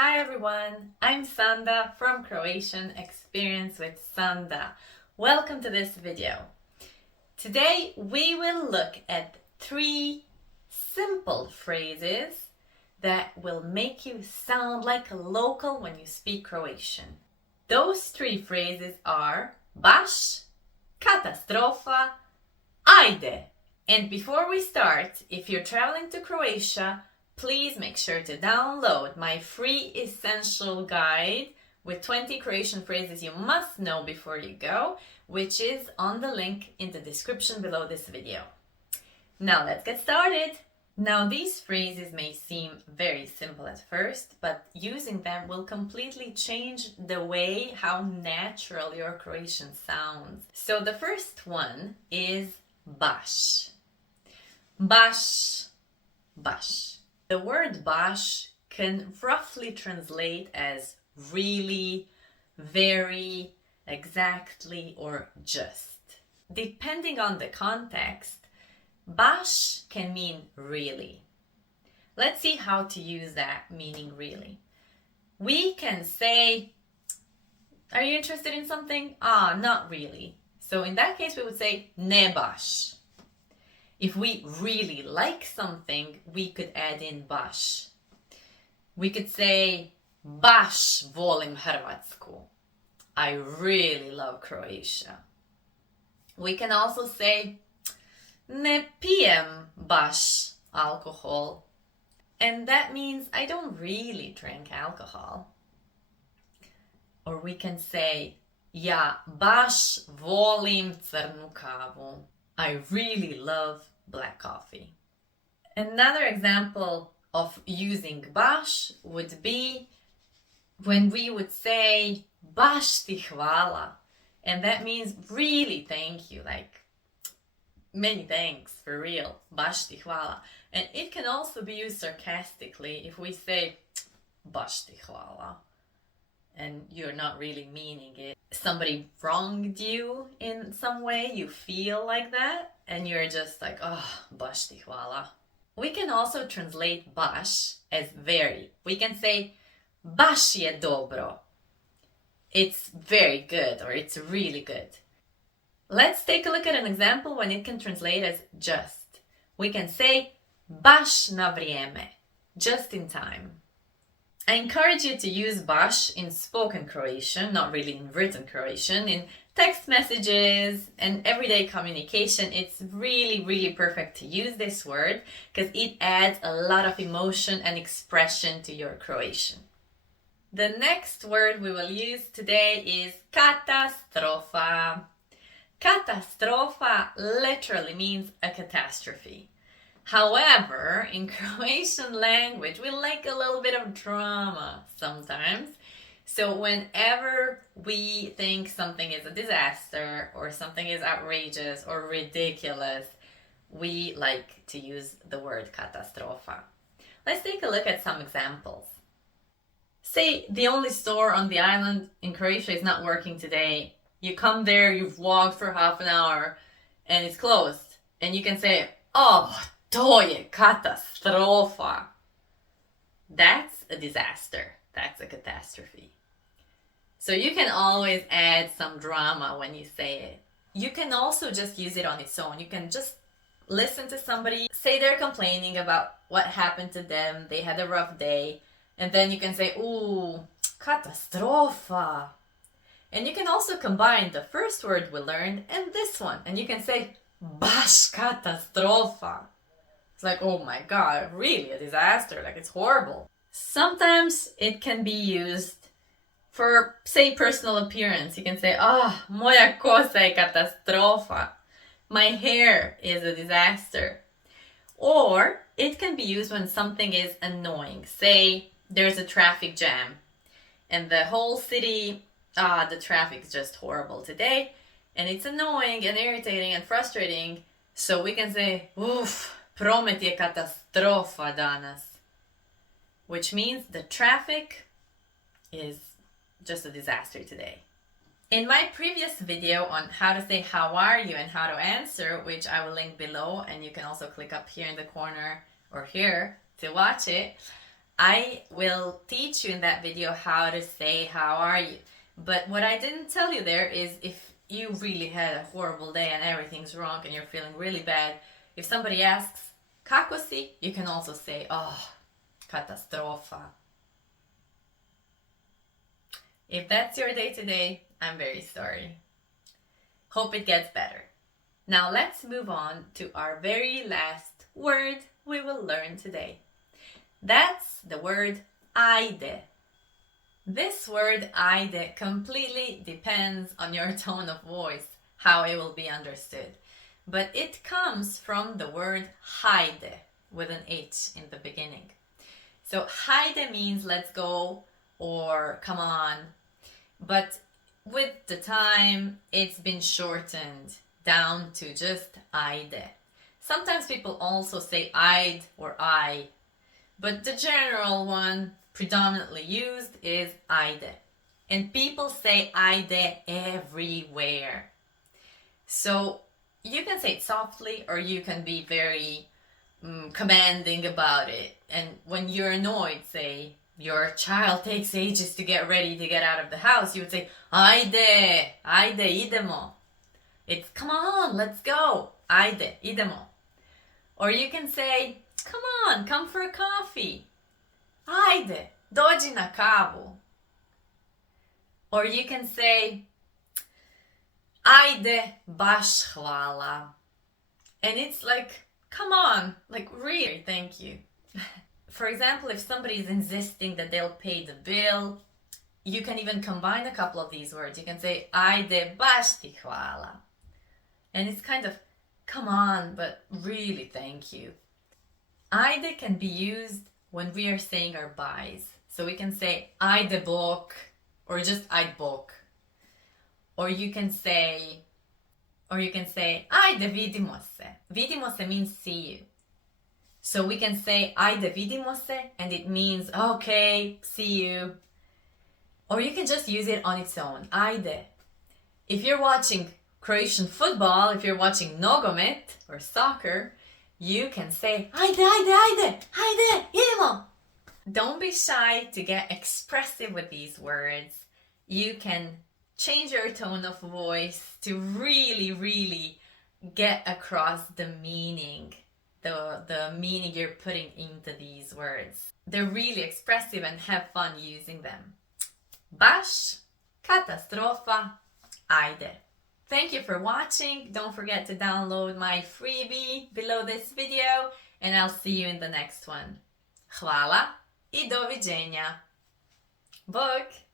Hi everyone, I'm Sanda from Croatian Experience with Sanda. Welcome to this video. Today we will look at 3 simple phrases that will make you sound like a local when you speak Croatian. Those 3 phrases are baš, katastrofa, ajde. And before we start, if you're traveling to Croatia, please make sure to download my free essential guide with 20 Croatian phrases you must know before you go, which is on the link in the description below this video. Now let's get started. Now these phrases may seem very simple at first, but using them will completely change the way how natural your Croatian sounds. So the first one is baš. Baš, baš. The word baš can roughly translate as really, very, exactly, or just. Depending on the context, baš can mean really. Let's see how to use that meaning really. We can say, are you interested in something? Not really. So in that case we would say ne baš. If we really like something, we could add in baš. We could say, baš volim Hrvatsku. I really love Croatia. We can also say, ne pijem baš alcohol. And that means I don't really drink alcohol. Or we can say, ja baš volim crnu kavu. I really love black coffee. Another example of using baš would be when we would say baš ti hvala. And that means really thank you, like many thanks, for real, baš ti hvala. And it can also be used sarcastically if we say baš ti hvala and you're not really meaning it. Somebody wronged you in some way, you feel like that, and you're just like, oh, baš ti hvala. We can also translate baš as very. We can say, baš je dobro. It's very good, or it's really good. Let's take a look at an example when it can translate as just. We can say, baš na vrijeme, just in time. I encourage you to use baš in spoken Croatian, not really in written Croatian. In text messages and everyday communication, it's really, really perfect to use this word because it adds a lot of emotion and expression to your Croatian. The next word we will use today is katastrofa. Katastrofa literally means a catastrophe. However, in Croatian language, we like a little bit of drama sometimes. So whenever we think something is a disaster or something is outrageous or ridiculous, we like to use the word katastrofa. Let's take a look at some examples. Say the only store on the island in Croatia is not working today. You come there, you've walked for half an hour, and it's closed. And you can say, oh, to je katastrofa. That's a disaster. That's a catastrophe. So you can always add some drama when you say it. You can also just use it on its own. You can just listen to somebody say they're complaining about what happened to them. They had a rough day. And then you can say, ooh, katastrofa. And you can also combine the first word we learned and this one. And you can say, baš katastrofa. It's like, oh my god, really a disaster, like it's horrible. Sometimes it can be used for, say, personal appearance. You can say, moja kosa je katastrofa. My hair is a disaster. Or it can be used when something is annoying. Say, there's a traffic jam and the whole city, the traffic's just horrible today. And it's annoying and irritating and frustrating. So we can say, oof, promet je katastrofa danas. Which means the traffic is just a disaster today. In my previous video on how to say how are you and how to answer, which I will link below, and you can also click up here in the corner or here to watch it, I will teach you in that video how to say how are you. But what I didn't tell you there is if you really had a horrible day and everything's wrong and you're feeling really bad, if somebody asks kako si, you can also say, oh, Katastrofa. If that's your day today, I'm very sorry. Hope it gets better. Now let's move on to our very last word we will learn today. That's the word Ajde. This word Ajde completely depends on your tone of voice, how it will be understood. But it comes from the word hajde with an H in the beginning. So hajde means let's go or come on. But with the time, it's been shortened down to just Ajde. Sometimes people also say Ajd or I, but the general one predominantly used is Ajde. And people say Ajde everywhere. So you can say it softly or you can be very commanding about it. And when you're annoyed, say, your child takes ages to get ready to get out of the house, you would say, Ajde, ajde, idemo. It's, come on, let's go. Ajde, idemo. Or you can say, come on, come for a coffee. Ajde, dođi na kavu. Or you can say, ajde, baš hvala. And it's like, come on, like really, thank you. For example, if somebody is insisting that they'll pay the bill, you can even combine a couple of these words. You can say, ajde, baš ti hvala. And it's kind of, come on, but really thank you. Ajde can be used when we are saying our byes. So we can say, ajde bok, or just ajde bok. Or you can say, ajde vidimo se. Vidimo se means see you. So we can say, ajde vidimo se, and it means, okay, see you. Or you can just use it on its own, ajde. If you're watching Croatian football, if you're watching nogomet or soccer, you can say, ajde, ajde, ajde, ajde, idemo. Don't be shy to get expressive with these words. You can change your tone of voice to really, really get across the meaning, the meaning you're putting into these words. They're really expressive and have fun using them. Baš, Katastrofa, Ajde. Thank you for watching. Don't forget to download my freebie below this video and I'll see you in the next one. Hvala I doviđenja. Bok!